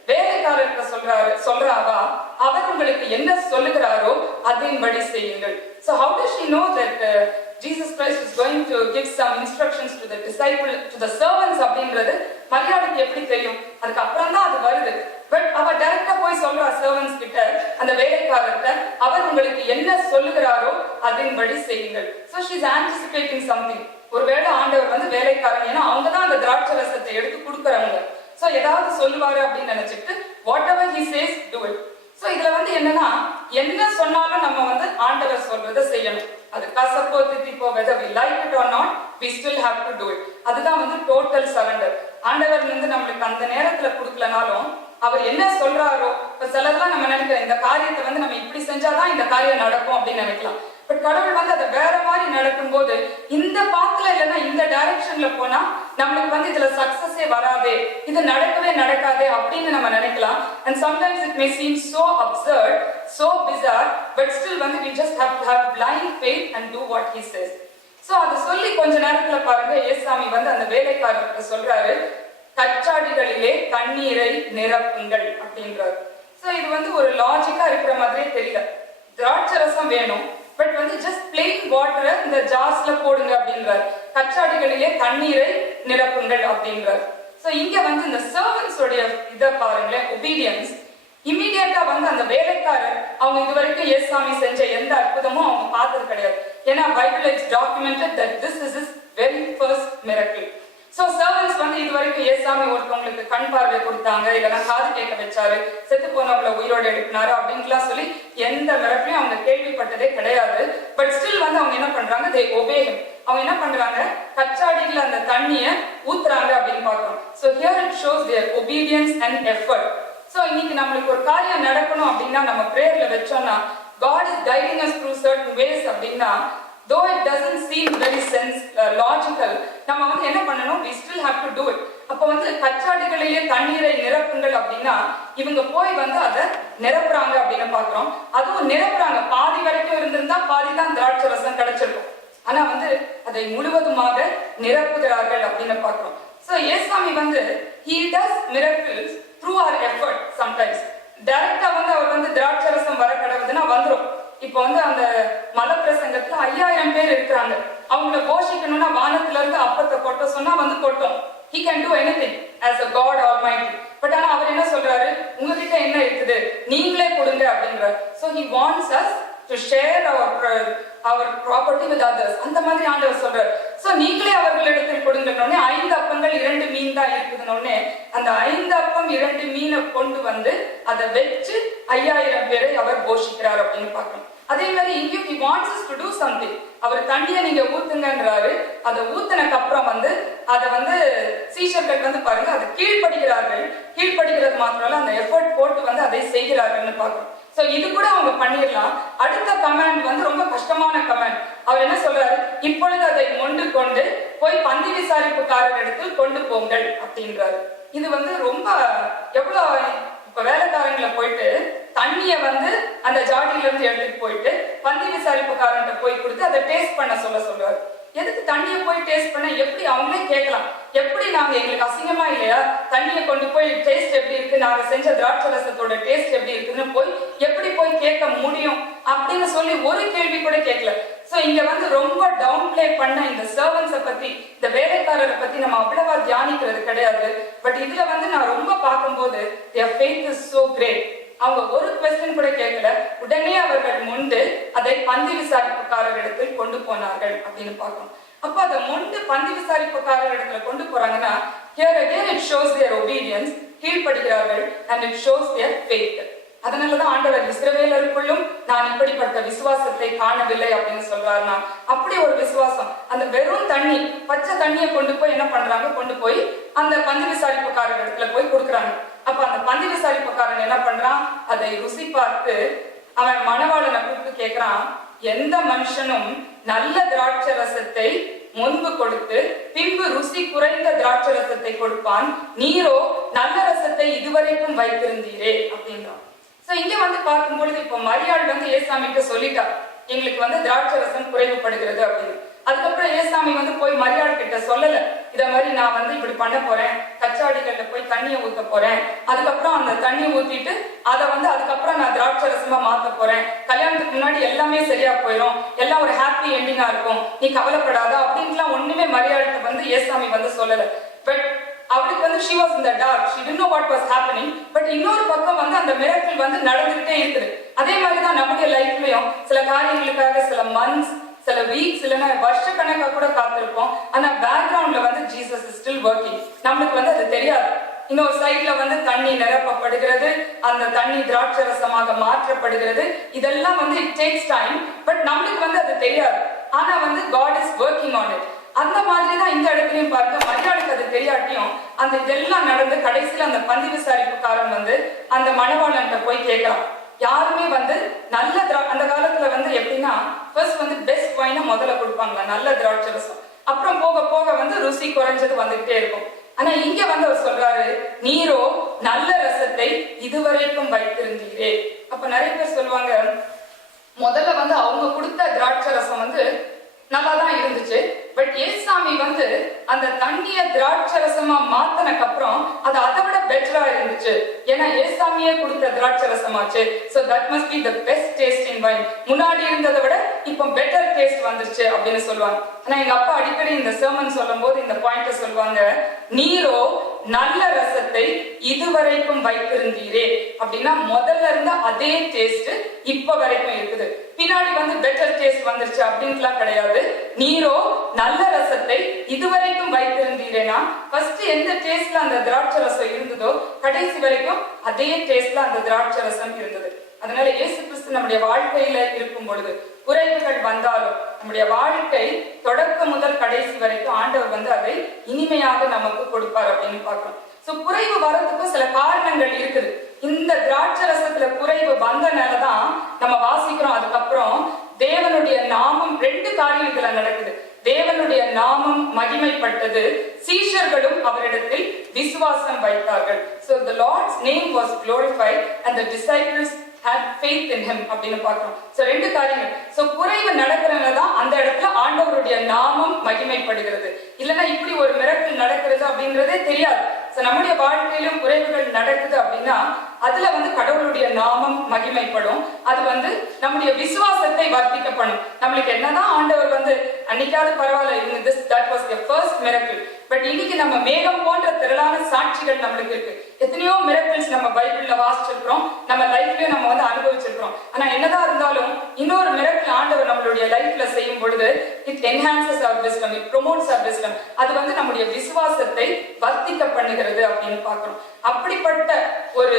வேலைக்காரர்கிட்ட சொல்றாவா, அவர் உங்களுக்கு என்ன சொல்லுகிறாரோ அதன்படி செய்யுங்கள். So how does she know that Jesus Christ is going to give some instructions to the disciple, to the servants அப்படின்றது மரியாளுக்கு எப்படி தெரியும்? அதுக்கு அப்புறம் தான் அது வருது. பட் அவ டைரக்டா போய் சொல்றா சர்வன்ஸ் கிட்ட, அந்த வேலைக்காரர்கிட்ட, அவர் உங்களுக்கு என்ன சொல்லுகிறாரோ அதன்படி செய்யுங்கள். So she is anticipating something. ஒருவேளை ஆண்டவர் வந்து வேலைக்காரன், ஏன்னா அவங்க தான் அந்த திராட்சை ரசத்தை எடுத்து கொடுக்கறவங்க. சோ ஏதாவது சொல்லுவாரு அப்படின்னு நினைச்சிட்டு whatever he says do it. So இதுல வந்து என்னன்னா என்ன சொன்னாலும் நம்ம வந்து ஆண்டவர் சொல்றதை செய்யணும். அது கசப்போ தித்திப்போ whether we like it or not we still have to do it. அதுதான் வந்து டோட்டல் சரண்டர். ஆண்டவர் வந்து நம்மளுக்கு அந்த நேரத்துல கொடுக்கலனாலும் அவர் என்ன சொல்றாரோ, இப்ப சிலதெல்லாம் நம்ம நினைக்கிறோம் இந்த காரியத்தை வந்து நம்ம இப்படி செஞ்சாதான் இந்த காரியம் நடக்கும் அப்படின்னு நினைக்கலாம். பட் கடவுள் வந்து அதை வேற மாதிரி நடக்கும் போது இந்த பாத்துல இல்லைன்னா இந்த டைரக்ஷன்ல போனா நம்மளுக்கு வந்து இதுல சக்சஸே வராதே, இது நடக்கவே நடக்காதே அப்படின்னு நம்ம நினைக்கலாம். and sometimes it may seem so absurd, so bizarre, but still வந்து we just have to have blind faith and do what he says. so அது சொல்லி கொஞ்ச நேரத்துல பாருங்க ஏசாமி வந்து அந்த வேலைக்காரர்கிட்ட சொல்றாரு, கச்சாடிகளிலே தண்ணீரை நிரப்புங்கள் அப்படின்றாரு. சோ இது வந்து ஒரு லாஜிக்கா இருக்கிற மாதிரியே தெரியல. திராட்சை ரசம் வேணும், பட் வந்து ஜஸ்ட் பிளெயின் வாட்டரை இந்த ஜார்ஸ்ல போடுங்க அப்படின்றார். கச்சாடிகளிலே தண்ணீரை நிரப்புங்கள் அப்படின்றார். சோ இங்க வந்து இந்த சர்வன்ஸ் உடைய இதை பாருங்களேன், ஒபீடியன்ஸ். இமீடியட்டா வந்து அந்த வேலைக்காரர் அவங்க இதுவரைக்கும் ஏசாமி செஞ்ச எந்த அற்புதமும் அவங்க பார்த்தது கிடையாது. ஏன்னா Bible is documented that this is his very first miracle. So servants வந்து இதுவரைக்கும் ஏசாமி ஒருத்தவங்களுக்கு கண் பார்வை கொடுத்தாங்க, இல்லைன்னா காது கேட்க வச்சாரு, செத்து போனவங்களை உயிரோடு எடுப்பினாரு அப்படின்ட்டுலாம் சொல்லி எந்த மிரக்கலையும் அவங்க கேள்விப்பட்டதே கிடையாது. பட் ஸ்டில் வந்து அவங்க என்ன பண்றாங்க, they obey him. அவங்க என்ன பண்றாங்க, கச்சாடியில அந்த தண்ணிய ஊத்துறாங்க அப்படின்னு பார்க்கிறோம். so here it shows their obedience and effort. so இன்னைக்கு நம்மளுக்கு ஒரு காரியம் நடக்கணும் அப்படின்னா நம்ம பிரேயர்ல வச்சோம்னா God is guiding us through certain ways அப்படின்னா though it doesn't seem very logical, நம்ம வந்து என்ன பண்ணணும், we still have to do it. அப்ப வந்து கச்சாடிகளிலே தண்ணீரை நிரப்புங்கள் அப்படின்னா இவங்க போய் வந்து அதை நிரப்புறாங்க அப்படின்னு பாக்குறோம். அதுவும் நிரப்புறாங்க, பாதி வரைக்கும் இருந்திருந்தா பாதி தான் திராட்சை ரசம் கிடைச்சிருக்கும். ஆனா வந்து அதை முழுவதுமாக நிரப்புகிறார்கள் அப்படின்னு பாக்குறோம். சோ ஏசாமி வந்து he does miracles through our effort sometimes. டைரக்டா வந்து அவர் வந்து திராட்சை ரசம் வர கடவுதுன்னா வந்துரும். இப்ப வந்து அந்த மலை பிரசங்கத்துல 5000 பேர் இருக்கிறாங்க, அவங்கள போஷிக்கணும்னா வானத்துல இருந்து அப்பத்தை கொட்ட சொன்னா வந்து கொட்டும். he can do anything as a God Almighty. But ஆனா அவர் என்ன சொல்றாரு, உங்ககிட்ட என்ன இருக்குது நீங்களே கொடுங்க அப்படின்றார். so he wants us to share our property with others. அந்த மாதிரி ஆண்டவர் சொல்றாரு. சோ நீங்களே அவர்களிடத்தில் கொடுங்கன்னே 5 அப்பங்கள் 2 மீன் தான் இருக்குதுன்னே அந்த 5 அப்பம் 2 மீனை கொண்டு வந்து அதை வச்சு 5000 பேரை அவர் போஷிக்கிறார் அப்படின்னு பார்க்கிறோம். அதே மாதிரி இங்கேயும் he wants us to do something. அவர் தண்ணியை நீங்க ஊத்துங்கன்றாரு. அதை ஊத்துனக்கு அப்புறம் அதை சீஷர்கள் பாருங்க அதை கீழ்படுகிறார்கள். கீழ்படுகிறது மாத்திரம் அந்த எஃபர்ட் போட்டு அதை செய்கிறார்கள்னு பார்க்கிறோம். சோ இது கூட அவங்க பண்ணிடலாம். அடுத்த கமாண்ட் ரொம்ப கஷ்டமான கமாண்ட். அவர் என்ன சொல்றாரு, இப்பொழுது அதை மொண்டு கொண்டு போய் பந்தி விசாரிப்புக்காரர் இடத்தில் கொண்டு போங்கள் அப்படின்றாரு. இது ரொம்ப எவ்வளவு இப்ப வேலைக்காரங்களை போயிட்டு தண்ணிய அந்த ஜாடியில இருந்து எடுத்துட்டு போயிட்டு பந்தி விசாரிப்புக்காரன்ட்ட போய் கொடுத்து அதை டேஸ்ட் பண்ண சொல்றாரு. எதுக்கு தண்ணியை போய் டேஸ்ட் பண்ண? எப்படி அவங்களே கேட்கலாம், எப்படி நாங்க எங்களுக்கு அசிங்கமா இல்லையா தண்ணியை கொண்டு போய் டேஸ்ட் எப்படி இருக்கு, நாங்க செஞ்ச திராட்சை ரசத்தோட டேஸ்ட் எப்படி இருக்குன்னு எப்படி போய் கேட்க முடியும் அப்படின்னு சொல்லி ஒரு கேள்வி கூட கேட்கல. சோ இங்க ரொம்ப டவுன் பிளே பண்ண இந்த சர்வன்ஸை பத்தி, இந்த வேலைக்காரரை பத்தி நம்ம அவ்வளவா தியானிக்கிறது கிடையாது. பட் இதுல நான் ரொம்ப பார்க்கும்போது their faith is so great. அவங்க ஒரு கொஸ்டின் கூட கேட்கல, உடனே அவர்கள் முண்டு அதை பந்தி விசாரிப்புக்காரர் இடத்தில் கொண்டு போனார்கள் அப்படின்னு பார்க்கணும். அப்ப அதை முண்டு பந்தி விசாரிப்புக்காரர் இடத்துல கொண்டு போறாங்கன்னா here again it shows their obedience, கீழ்ப்படுகிறார்கள், and it shows their faith. அதனாலதான் ஆண்டவர் இஸ்ரவேலருக்குள்ளும் நான் இப்படிப்பட்ட விசுவாசத்தை காணவில்லை அப்படின்னு சொல்றாருன்னா, அப்படி ஒரு விசுவாசம். அந்த வெறும் தண்ணி, பச்சை தண்ணியை கொண்டு போய் என்ன பண்றாங்க, கொண்டு போய் அந்த பந்தி விசாரிப்புக்காரர் இடத்துல போய் கொடுக்குறாங்க. அப்ப அந்த பந்தி விசாரிப்புக்காரன் என்ன பண்றான், அதை ருசி பார்த்து அவன் மணவாளனை கூப்பிட்டு கேட்கிறான், எந்த மனுஷனும் நல்ல திராட்சை ரசத்தை முன்பு கொடுத்து பின்பு ருசி குறைந்த திராட்சை ரசத்தை கொடுப்பான், நீரோ நல்ல ரசத்தை இதுவரைக்கும் வைத்திருந்தீரே அப்படின்றான். சோ இங்க பார்க்கும்பொழுது இப்ப மரியாள் ஏசாமிட்ட சொல்லிட்டா, எங்களுக்கு திராட்சை ரசம் குறைவுபடுகிறது அப்படின்னு. அதுக்கப்புறம் ஏசாமி போய் மரியாள் கிட்ட சொல்லல, இத மாதிரி நான் இப்படி பண்ண போறேன், கச்சாடிகள்ல போய் தண்ணியை ஊத்த போறேன், அதுக்கப்புறம் அந்த தண்ணி ஊத்திட்டு அதை அதுக்கப்புறம் நான் திராட்சை ரசமா மாத்த போறேன், கல்யாணத்துக்கு முன்னாடி எல்லாமே சரியா போயிடும், எல்லாம் ஒரு ஹாப்பி எண்டிங்கா இருக்கும், நீ கவலைப்படாத அப்படின்ட்டுலாம் ஒண்ணுமே மரியாளுக்கு ஏசாமி சொல்லல. பட் அவளுக்கு she was in the dark, she didn't know what was happening. But இன்னொரு பக்கம் அந்த மிரக்கல் நடந்துகிட்டே இருக்குது. அதே மாதிரிதான் நம்முடைய லைஃப்லயும் சில காரியங்களுக்காக சில மந்த்ஸ், சில வீக்ஸ், இல்லைன்னா வருஷ கணக்கா கூட காத்திருப்போம். ஆனா பேக்ரவுண்ட்ல ஜீசஸ் இஸ் ஸ்டில் ஒர்க்கிங். நம்மளுக்கு அது தெரியாது. இன்னொரு சைட்ல தண்ணி நிரப்பப்படுகிறது, அந்த தண்ணி திராட்சை ரசமாக மாற்றப்படுகிறது. இதெல்லாம் இட் டேக்ஸ் டைம். பட் நம்மளுக்கு அது தெரியாது. ஆனா God is working on it. அந்த மாதிரிதான் இந்த இடத்துலயும் பார்க்க மரியாளுக்கு அது தெரியாட்டியும் அந்த இதெல்லாம் நடந்து கடைசியில அந்த பந்தி விசாரிப்புக்காரன் அந்த மணவாளன்ட்ட போய் கேட்கலாம். யாருமே நல்ல அந்த காலத்துல எப்படின்னா ஃபர்ஸ்ட் பெஸ்ட் வைனா முதல்ல கொடுப்பாங்களா, நல்ல திராட்சை ரசம். அப்புறம் போக போக ருசி குறைஞ்சது வந்துகிட்டே இருக்கும். ஆனா இங்க அவர் சொல்றாரு, நீரோ நல்ல ரசத்தை இதுவரைக்கும் வைத்திருந்தீரே. அப்ப நிறைய பேர் சொல்லுவாங்க, முதல்ல அவங்க கொடுத்த திராட்சை ரசம் நல்லாதான் இருந்துச்சு. பட் ஏசாமி அந்த தண்ணிய திராட்சை ரசமா மாத்தினக்கு அப்புறம் அது அதை விட பெட்டரா இருந்துச்சு. ஏன்னா ஏசாமியே கொடுத்த திராட்சை ரசமாச்சு. So that must be the best taste in wine. முன்னாடி இருந்ததை விட இப்போ பெட்டர் டேஸ்ட் வந்துருச்சு அப்படின்னு சொல்லுவாங்க. ஆனா எங்க அப்பா அடிக்கடி இந்த சர்மன் சொல்லும் போது இந்த பாயிண்ட சொல்லுவாங்க, நீரோ நல்ல ரசத்தை இதுவரைக்கும் வைத்திருந்தீரே அப்படின்னா முதல்ல இருந்த அதே டேஸ்ட் இப்ப வரைக்கும் இருக்குது. பின்னாடி பெட்டர் டேஸ்ட் வந்துருச்சு அப்படின்ட்டுலாம் கிடையாது. நீரோ நல்ல ரசத்தை இதுவரைக்கும் வைத்திருந்தீரேனா ஃபர்ஸ்ட் எந்த டேஸ்ட்ல அந்த திராட்சை ரசம் இருந்ததோ கடைசி வரைக்கும் அதே டேஸ்ட்ல அந்த திராட்சை ரசம் இருந்தது. அதனால இயேசு கிறிஸ்து நம்முடைய வாழ்க்கையில இருக்கும் பொழுது குறைவுகள் வந்தாலும் நம்முடைய வாழ்க்கை தொடக்க முதல் கடைசி வரைக்கும் ஆண்டவர் அதை இனிமையாக நமக்கு கொடுப்பார் அப்படின்னு பார்க்கிறோம். சோ குறைவு வரதுக்கும் சில காரணங்கள் இருக்குது. இந்த திராட்சை ரசத்துல குறைவு வந்தனாலதான் நம்ம வாசிக்கிறோம். அதுக்கப்புறம் தேவனுடைய நாமம், ரெண்டு காரியம் இதுல நடக்குது. தேவனுடைய நாமம் மகிமைப்பட்டது, சீஷர்களும் அவரிடத்தில் விசுவாசம் வைத்தார்கள். So the Lord's name was glorified and the disciples had faith in him அப்படின்னு பார்க்கிறோம். சோ ரெண்டு காரியங்கள். சோ குறைவு நடக்கிறதுதான் அந்த இடத்துல ஆண்டவருடைய நாமம் மகிமைப்படுகிறது. இல்லைன்னா இப்படி ஒரு மிரக்கல் நடக்கிறது அப்படின்றதே தெரியாது. சோ நம்முடைய வாழ்க்கையிலும் குறைவுகள் நடக்குது அப்படின்னா அதுல கடவுளுடைய நாமம் மகிமைப்படும். அது நம்முடைய விசுவாசத்தை வர்த்திக்கப்படும். நம்மளுக்கு என்னதான் ஆண்டவர் அன்னைக்காவது பரவாயில்ல, that was the first miracle. But இன்னைக்கு நம்ம மேகம் போன்ற திரளான சாட்சிகள் நம்மளுக்கு இருக்கு. எத்தனையோ மிரக்கிள்ஸ் நம்ம பைபிள்ல வாசிச்சிருக்கிறோம், நம்ம லைஃப்லயும் நம்ம அனுபவிச்சிருக்கிறோம். ஆனா என்னதான் இருந்தாலும் இன்னொரு மிரக்கிள் ஆண்டவர் நம்மளுடைய லைஃப்ல செய்யும் பொழுது it enhances our wisdom, it promotes our wisdom. அது நம்முடைய விசுவாசத்தை வர்த்திக்க பண்ணுகிறது அப்படின்னு பார்க்கிறோம். அப்படிப்பட்ட ஒரு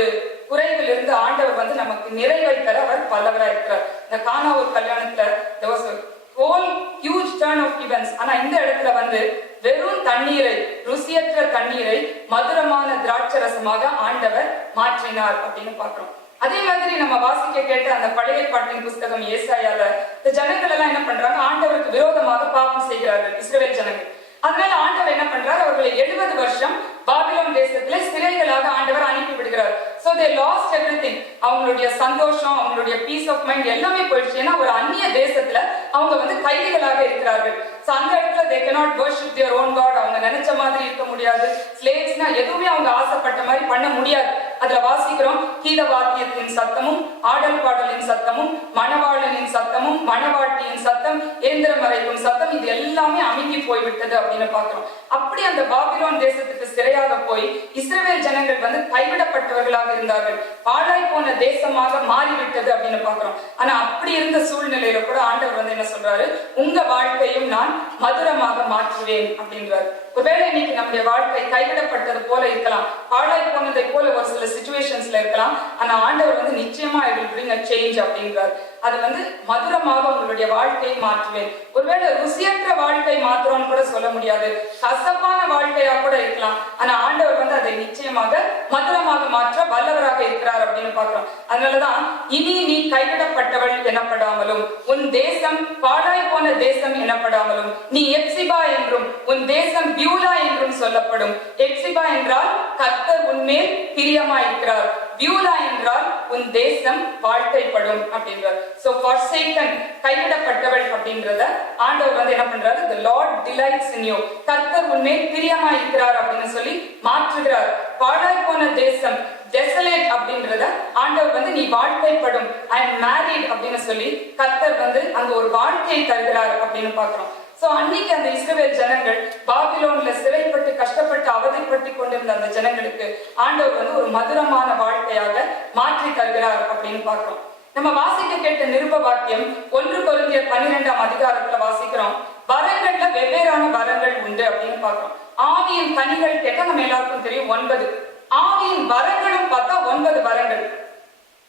குறைவில் இருந்து ஆண்டவர் நமக்கு நிறைவை தர அவர் வல்லவராக இருக்கிறார். இந்த கானா ஒரு கல்யாணத்துல there was a whole huge turn of events. ஆனா இந்த இடத்துல வந்து வெறும் தண்ணீரை, ருசியற்ற தண்ணீரை மதுரமான திராட்சரசமாக ஆண்டவர் மாற்றினார் அப்படின்னு பாக்குறோம். அதே மாதிரி நம்ம வாசிக்க கேட்ட அந்த பழைய பாட்டின் புஸ்தகம் ஏசாயால இந்த ஜனங்கள் எல்லாம் என்ன பண்றாங்க, ஆண்டவருக்கு விரோதமாக பாவம் செய்கிறார்கள் இஸ்ரவேல் ஜனங்கள். அதனால ஆண்டவர் என்ன பண்றார், அவர்களை 70 வருஷம் பாபிலோன் தேசத்திலே சிறைகளாக ஆண்டவர் அனுப்பி விடுகிறார். So they lost everything. அவங்களுடைய சந்தோஷம், அவங்களுடைய பீஸ் ஆஃப் மைண்ட் எல்லாமே போயிடுச்சு. ஏன்னா ஒரு அந்நிய தேசத்துல அவங்க வந்து கைதிகளாக இருக்கிறார்கள். So அந்த இடத்துல they cannot worship their own God. அவங்க நினைச்ச மாதிரி இருக்க முடியாது. ஸ்லேவ்ஸ்னா எதுவுமே அவங்க ஆசைப்பட்ட மாதிரி பண்ண முடியாது. அதுல வாசிக்கிறோம், கீத வாத்தியத்தின் சத்தமும், ஆடல் பாடலின் சத்தமும், மணவாளனின் சத்தமும், மணவாட்டியின் சத்தம், ஏந்திரம் அரைக்கும் சத்தம், இது எல்லாமே அமுங்கி போய்விட்டது அப்படின்னு பாக்குறோம். அப்படி அந்த பாபிலோன் தேசத்துக்கு சிறையாக போய் இஸ்ரவேல் ஜனங்கள் வந்து கைவிடப்பட்டவர்களாக இருந்தார்கள். பாழாய் போன தேசமாக மாறிவிட்டது அப்படின்னு பாக்குறோம். ஆனா அப்படி இருந்த சூழ்நிலையில கூட ஆண்டவர் வந்து என்ன சொல்றாரு, உங்க வாழ்க்கையும் நான் மதுரமாக மாற்றுவேன் அப்படின்றாரு. ஒருவேளை இன்னைக்கு நம்முடைய வாழ்க்கை கைவிடப்பட்டது போல இருக்கலாம், பாழாய் போனதை போல ஒரு சில சிச்சுவேஷன்ஸ்ல இருக்கலாம். ஆனா ஆண்டவர் வந்து நிச்சயமா I will bring a change அப்படின்றார். அது வந்து மதுரமாக உங்களுடைய வாழ்க்கையை மாற்றுவேன். ஒருவேளை ருசியற்ற வாழ்க்கை மாத்திரம்னு கூட சொல்ல முடியாது, கசப்பான வாழ்க்கையா கூட இருக்கலாம். ஆனா ஆண்டவர் வந்து அதை நிச்சயமாக மதுரமாக மாற்ற வல்லவராக இருக்கிறார் அப்படின்னு பாக்குறோம். அதனாலதான் இனி நீ கைவிடப்பட்டவள் எனப்படாமலும், உன் தேசம் பாழாய் போன தேசம் எனப்படாமலும், நீ எப்சிபா என்றும் உன் தேசம் பியூலா என்றும் சொல்லப்படும். எப்சிபா என்றால் கர்த்தர் உன்மேல் பிரியமாயிருக்கிறார், பியூலா என்றால் உன் தேசம் வாழ்க்கைப்படும் அப்படின்றார். So forsaken, கைவிடப்பட்டவள் அப்படின்றத ஆண்டவர் வந்து என்ன பண்றாரு, the Lord delights in you, கர்த்தர் உன்மேல் பிரியமாயிருக்கிறார் அப்படின்னு சொல்லி மாற்றுகிறார். பாழாய் போன தேசம் desolate அப்படின்றத ஆண்டவர் வந்து நீ வாழ்க்கைப்படும், I am married அப்படின்னு சொல்லி கர்த்தர் வந்து அங்க ஒரு வாழ்க்கையை தருகிறார் அப்படின்னு பாக்குறோம். சோ அன்னைக்கு அந்த இஸ்ரவேல் ஜனங்கள் பாபிலோன்ல சிறைப்பட்டு கஷ்டப்பட்டு அவதிப்பட்டு கொண்டிருந்த அந்த ஜனங்களுக்கு ஆண்டவர் வந்து ஒரு மதுரமான வாழ்க்கையாக மாற்றி தருகிறார் அப்படின்னு பாக்குறோம். நம்ம வாசிக்க கேட்ட நிருப வாக்கியம் 1 கொரிந்தியர் 12ஆம் அதிகாரத்துல வாசிக்கிறோம், வரங்கள்ல வெவ்வேறான வரங்கள் உண்டு அப்படின்னு பாக்குறோம். ஆவியின் கனிகள் கேட்டா நம்ம எல்லாருக்கும் தெரியும் 9. ஆவியின் வரங்களும் பார்த்தா 9 வரங்கள்.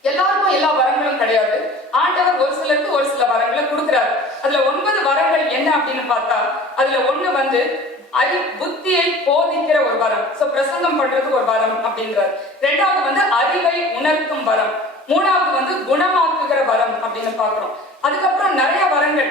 எல்லாருக்கும் எல்லா வரங்களும் கிடையாது. ஆண்டவர் ஒரு சிலருக்கு ஒரு சில வரங்களை கொடுக்கிறார். அதுல 9 வரங்கள் என்ன அப்படின்னு பார்த்தா, அதுல ஒண்ணு வந்து புத்தியை போதிக்கிற ஒரு வரம், சோ பிரசங்கம் பண்றதுக்கு ஒரு வரம் அப்படின்றார். 2வது வந்து அறிவை உணர்த்தும் வரம். 3வது வந்து குணமாக்குகிற வரம் அப்படின்னு பாக்குறோம். அதுக்கப்புறம் நிறைய வரங்கள்,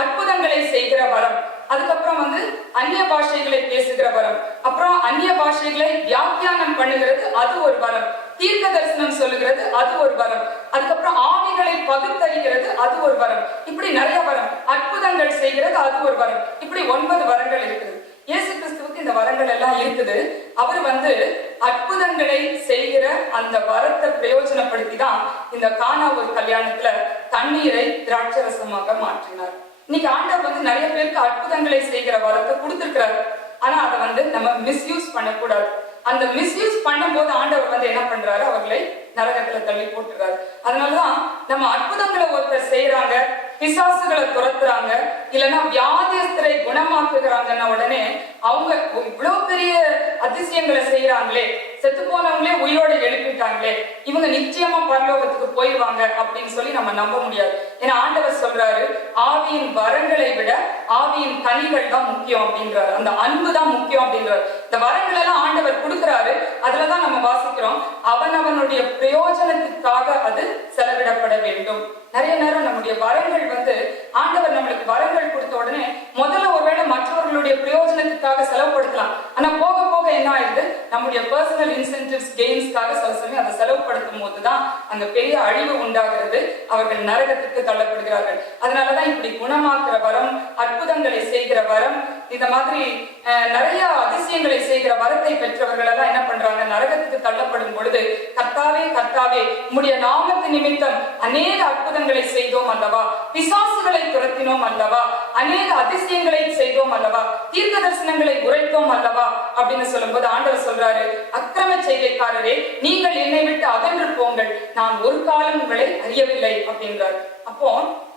அற்புதங்களை செய்கிற வரம், அதுக்கப்புறம் வந்து அந்நிய பாஷைகளை பேசுகிற வரம், அப்புறம் அந்நிய பாஷைகளை வியாக்கியானம் பண்ணுகிறது அது ஒரு வரம், தீர்க்க தரிசனம் சொல்லுகிறது அது ஒரு வரம், அதுக்கப்புறம் ஆவிகளை பகுத்தறிகிறது அது ஒரு வரம். இப்படி நிறைய வரம், அற்புதங்கள் செய்கிறது அது ஒரு வரம். இப்படி 9 வரங்கள் இருக்குது. இயேசு கிறிஸ்துவுக்கு இந்த வரங்கள் எல்லாம் இருக்குது. அவர் வந்து அற்புதங்களை செய்கிற அந்த வரத்தை பிரயோஜனப்படுத்தி தான் இந்த கானா ஒரு கல்யாணத்துல தண்ணீரை திராட்சரசமாக மாற்றினார். இன்னைக்கு ஆண்டவர் வந்து நிறைய பேருக்கு அற்புதங்களை செய்கிற வரத்தை கொடுத்திருக்கிறார். ஆனா அதை வந்து நம்ம மிஸ்யூஸ் பண்ணக்கூடாது. அந்த மிஸ்யூஸ் பண்ணும் போது ஆண்டவர் வந்து என்ன பண்றாரு, அவர்களை நரகத்துல தள்ளி போட்டுறாரு. அதனாலதான் நம்ம அற்புதங்களை ஒருத்தர் செய்யறாங்க, பிசாசுகளை துரத்துறாங்க, இல்லைன்னா வியாதியஸ்தரை குணமாக்குகிறாங்கன்னா உடனே அவங்க இவ்வளவு பெரிய அதிசயங்களை செய்யறாங்களே, செத்து போனவங்களே உயிரோடு எழுப்பிட்டாங்களே, இவங்க நிச்சயமா பரலோகத்துக்கு போயிடுவாங்க அப்படின்னு சொல்லி நம்ம நம்ப முடியாது. ஏன்னா ஆண்டவர் சொல்றாரு, ஆவியின் வரங்களை விட ஆவியின் கனிகள் தான் முக்கியம் அப்படின்றாரு, அந்த அன்பு தான் முக்கியம் அப்படின்றாரு. இந்த வரங்கள் எல்லாம் ஆண்டவர் கொடுக்கிறாரு. அதுலதான் நம்ம வாசிக்கிறோம், அவனவனுடைய பிரயோஜனத்துக்காக அது செலவிடப்பட வேண்டும். நிறைய நேரம் நம்முடைய வரங்கள் வந்து ஆண்டவர் நம்மளுக்கு வரங்கள் கொடுத்த உடனே முதல்ல ஒருவேளை மற்றவர்களுடைய பிரயோஜனத்துக்காக செலவுபடுத்தலாம். ஆனா போக போக என்ன ஆயிடுது, நம்முடைய பர்சனல் இன்சென்டிவ்ஸ் கெயின்ஸ்க்காக சில சமயம் அதை செலவுபடுத்தும் போதுதான் அங்க பெரிய அழிவு உண்டாகிறது, அவர்கள் நரகத்துக்கு தள்ளப்படுகிறார்கள். அதனாலதான் இப்படி குணமாக்குற வரம், அற்புதங்களை செய்கிற வரம், இந்த மாதிரி நிறைய அதிசயங்களை செய்கிற வரத்தை பெற்றவர்கள் எல்லாம் என்ன பண்றாங்க, நரகத்துக்கு தள்ளப்படும் பொழுது கர்த்தாவே கர்த்தாவே உம்முடைய நாமத்து நிமித்தம் அநேக அற்புதங்களை செய்தோம் அல்லவா, பிசாசுகளை துரத்தினோம் அல்லவா, அநேக அதிசயங்களை செய்தோம் அல்லவா, தீர்க்க தரிசனங்களை உரைத்தோம் அல்லவா அப்படின்னு சொல்லும் போது ஆண்டவர் சொல்றாரு, அக்கிரம செய்கைக்காரரே நீங்கள் என்னை விட்டு அகன்று போங்கள், நான் ஒரு காலம் உங்களை அறியவில்லை அப்படின்றார். அப்போ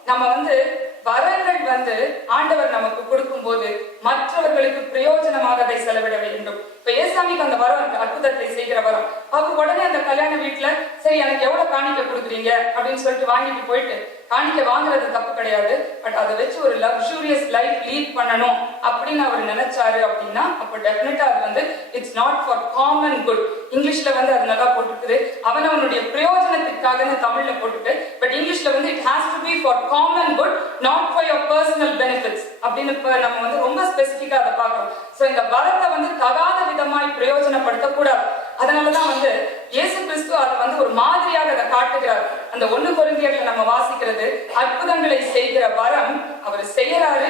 நம்ம வந்து வரங்கள் வந்து ஆண்டவர் நமக்கு கொடுக்கும் போது மற்றவர்களுக்கு பிரயோஜனமாக அதை செலவிட வேண்டும். இப்ப ஏசாமிக்கு அந்த வரம், அற்புதத்தை செய்கிற வரம், அவர் உடனே அந்த கல்யாண வீட்டுல சரி சரி எனக்கு எவ்வளவு காணிக்க கொடுக்குறீங்க அப்படின்னு சொல்லிட்டு வாங்கிட்டு போயிட்டு காணிக்க வாங்குறது தப்பு கிடையாது. பட் அதை வச்சு ஒரு லக்ஸூரியஸ் லைஃப் லீட் பண்ணணும் அப்படின்னு அவர் நினைச்சாரு அப்படின்னா அப்ப டெஃபினட்டா அது வந்து it's not for common good. இங்கிலீஷ்ல வந்து அது நல்லா போட்டுருக்குது, அவனுடைய பிரயோஜனத்துக்காக தமிழ்ல போட்டுட்டு, பட் இங்கிலீஷ்ல வந்து it has to be for common good not for your personal benefits அப்படின்னு நம்ம வந்து ரொம்ப ஸ்பெசிபிக்கா அதை பார்க்கணும். சோ இந்த வரத்தை வந்து தகாத விதமாய் பிரயோஜனப்படுத்த கூடாது. அதனாலதான் வந்து இயேசு கிறிஸ்து அதை வந்து ஒரு மாதிரியாக அதை காட்டுகிறார். அந்த 1 கொரிந்தியர்ல நம்ம வாசிக்கிறது, அற்புதங்களை செய்கிற வரம் அவர் செய்யறாரு,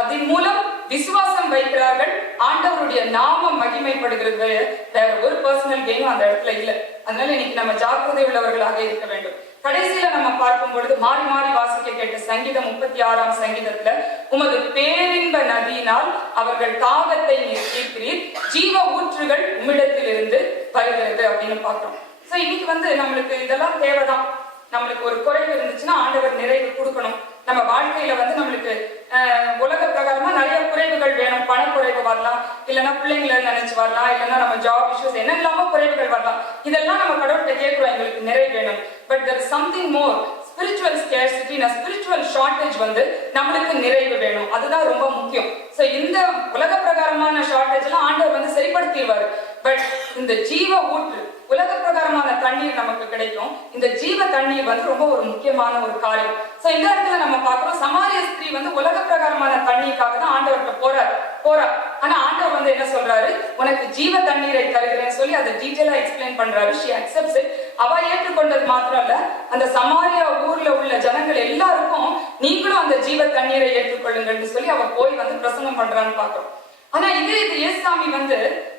அதன் மூலம் விசுவாசம் வைக்கிறார்கள், ஆண்டவருடைய நாமம் மகிமைப்படுகிறது, வேற ஒரு பர்சனல் கெயினும் அந்த இடத்துல இல்ல. அதனால இன்னைக்கு நம்ம ஜாக்கிரதை உள்ளவர்களாக இருக்க வேண்டும். கடைசியில நம்ம பார்க்கும் பொழுது மாறி மாறி வாசிக்க கேட்ட சங்கீதம் 36ஆம் சங்கீதத்துல, உமது பேரின்ப நதியினால் அவர்கள் தாகத்தை தீர்க்கிறீர், ஜீவ ஊற்றுகள் உம்மிடத்தில் இருந்து வருகிறது அப்படின்னு பார்க்கிறோம். சோ இன்னைக்கு வந்து நம்மளுக்கு இதெல்லாம் தேவைதான். நம்மளுக்கு ஒரு குறைவு இருந்துச்சுன்னா ஆண்டவர் நிறைவு கொடுக்கணும். நம்ம வாழ்க்கையில வந்து நம்மளுக்கு உலக பிரகாரமா நிறைய குறைவுகள் வேணும். பணக்குறைவு வரலாம், இல்லைன்னா பிள்ளைங்களை நினைச்சு வரலாம், இல்லைன்னா நம்ம ஜாப் இஷ்யூஸ் என்னெல்லாமோ குறைவுகள் வரலாம். இதெல்லாம் நம்ம கடவுள்கிட்ட கேட்கிறோம், எங்களுக்கு நிறைவு வேணும். But there is something more, spiritual scarcity, spiritual shortage வந்து நம்மளுக்கு நிறைவு வேணும். அதுதான் ரொம்ப முக்கியம். சோ இந்த உலக பிரகாரமான ஷார்டேஜ் எல்லாம் ஆண்டவர் வந்து சரிப்படுத்திடுவாரு. பட் இந்த ஜீவ ஊற்று, உலக பிரகாரமான தண்ணீர் நமக்கு கிடைக்கும். இந்த ஜீவ தண்ணீர் வந்து ரொம்ப ஒரு முக்கியமான ஒரு காரியம். சோ இந்த இடத்துல நம்ம பார்க்கிறோம், சமாரிய ஸ்திரீ வந்து உலக பிரகாரமான தண்ணீருக்காக தான் ஆண்டவர்கிட்ட போறா. ஆனா ஆண்டவர் வந்து என்ன சொல்றாரு, உனக்கு ஜீவ தண்ணீரை தருகிறேன்னு சொல்லி அதை டீட்டெயிலா எக்ஸ்பிளைன் பண்றாரு. she accepts it. அவ ஏற்றுக்கொண்டது மாத்திரம் இல்ல, அந்த சமாரியா ஊர்ல உள்ள ஜனங்கள் எல்லாருக்கும் நீங்களும் அந்த ஜீவ தண்ணீரை ஏற்றுக்கொள்ளுங்கன்னு சொல்லி அவ போய் வந்து பிரசங்கம் பண்றான்னு பாக்குறோம். ஆனா இது இயேசுசாமி வந்து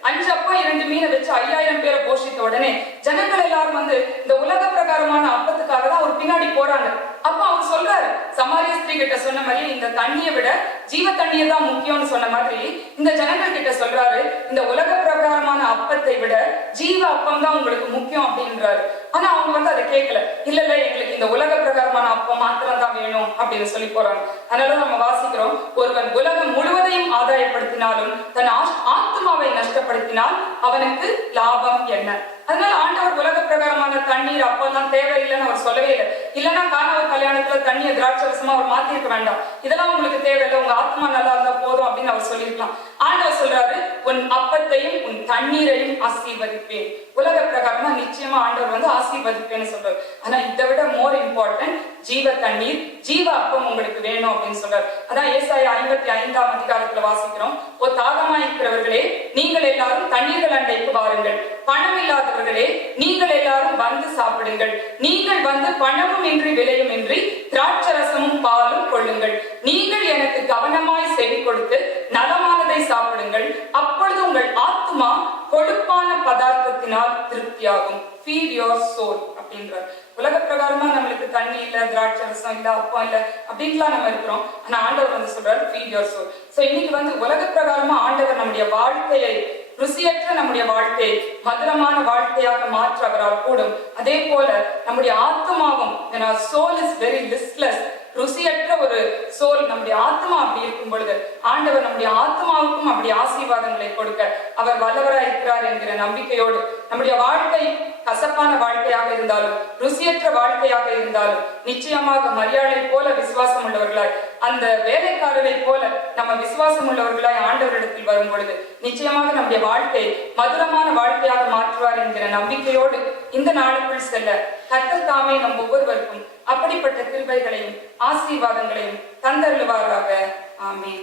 5 அப்பா 2 மீனை வச்சு 5000 பேரை போஷித்த உடனே ஜனங்கள் எல்லாரும் வந்து இந்த உலக பிரகாரமான அப்பத்துக்காக தான் அவர் பின்னாடி போறாங்க. அப்ப அவர் சொல்றாரு, சமாரிய ஸ்திரீ கிட்ட சொன்ன மாதிரி இந்த தண்ணியை விட ஜீவ தண்ணியை தான் முக்கியம்னு சொன்ன மாதிரி இந்த ஜனங்கள் கிட்ட சொல்றாரு, இந்த உலக பிரகாரமான அப்பத்தை விட ஜீவ அப்பம் தான் உங்களுக்கு முக்கியம் அப்படின்றாரு. ஆனா அவங்க வந்து அதை கேட்கல. இல்ல எங்களுக்கு இந்த உலக பிரகாரமான அப்பம் மாத்திரம் தான் வேணும் அப்படின்னு சொல்லி போறாங்க. அதனால நம்ம வாசிக்கிறோம், ஒருவன் உலகம் முழுவதையும் ஆதாயப்படுத்தினாலும் தன் ஆத்மாவை நஷ்டப்படுத்தினால் அவனுக்கு லாபம் என்ன? அதனால ஆண்டவர் உலக பிரகாரமான தண்ணீர் அப்பெல்லாம் தேவையில்லைன்னு அவர் சொல்லவே இல்லை. இல்லைன்னா காணவர் கல்யாணத்துல தண்ணியை திராட்சரசமா அவர் மாத்திருக்க வேண்டாம், இதெல்லாம் உங்களுக்கு தேவையில்லை, உங்க ஆத்மா நல்லா இருந்தா போதும் அப்படின்னு அவர் சொல்லியிருக்கலாம். ஆண்டவர் சொல்றாரு, உன் அப்பத்தையும் உன் தண்ணீரையும் ஆசீர்வதிப்பேன். உலக பிரகாரமா நிச்சயமா ஆண்டவர் வந்து ஆசீர்வதிப்பேன்னு சொல்றாரு. ஆனா இதை விட மோர் இம்பார்ட்டன்ட் ஜீவ தண்ணீர், ஜீவ அப்பம் உங்களுக்கு வேணும் அப்படின்னு சொல்றாரு. அதான் ஏசாயா 55ஆம் அதிகாரத்துல வாசிக்கிறோம், ஓ தாகமா இருக்கிறவர்களே நீங்கள் எல்லாரும் தண்ணீர்கள் அண்டைக்கு வாருங்கள், பணம் இல்லாதவர்களே நீங்கள் எல்லாரும் வந்து சாப்பிடுங்கள், நீங்கள் வந்து பணமும் இன்றி விலையும் இன்றி திராட்சரசமும் பாலும் கொள்ளுங்கள், நீங்கள் எனக்கு கவனமாய் செவி கொடுத்து நலமானதை சாப்பிடுங்கள், அப்பொழுது உங்கள் ஆத்மா கொழுப்பான பதார்த்தத்தினால் திருப்தியாகும். feed your soul அப்படின்றார். உலக பிரகாரமா நம்மளுக்கு தண்ணி இல்ல, திராட்சரசம் இல்ல, அப்பம் இல்ல அப்படின்லாம் நம்ம இருக்கிறோம். ஆனா ஆண்டவர் வந்து சொல்றாரு feed your soul. சோ இன்னைக்கு வந்து உலக பிரகாரமா ஆண்டவர் நம்முடைய வாழ்க்கையை, ருசியற்ற நம்முடைய வாழ்க்கையை மதுரமான வாழ்க்கையாக மாற்ற அவரால் கூடும். அதே போல நம்முடைய ஆத்மாவும், when our soul is very listless, ருசியற்ற ஒரு சோல் நம்முடைய ஆத்மா அப்படி இருக்கும் பொழுது ஆண்டவர் நம்முடைய ஆத்மாவுக்கும் அப்படி ஆசீர்வாதங்களை கொடுக்க அவர் வல்லவராய் இருக்கிறார் என்கிற நம்பிக்கையோடு நம்முடைய வாழ்க்கை கசப்பான வாழ்க்கையாக இருந்தாலும் ருசியற்ற வாழ்க்கையாக இருந்தாலும் நிச்சயமாக மரியாதை போல விசுவாசம் உள்ளவர்களாய், அந்த வேலைக்காரரை போல நம்ம விசுவாசம் உள்ளவர்களாய் ஆண்டவரிடத்தில் வரும் பொழுது நிச்சயமாக நம்முடைய வாழ்க்கை மதுரமான வாழ்க்கையாக மாற்றுவார் என்கிற நம்பிக்கையோடு இந்த நாளுக்குள் செல்ல கர்த்தர் தாமே நம் ஒவ்வொருவருக்கும் அப்படிப்பட்ட கிருபைகளையும் ஆசீர்வாதங்களையும் தந்தருளுவாராக. ஆமென்.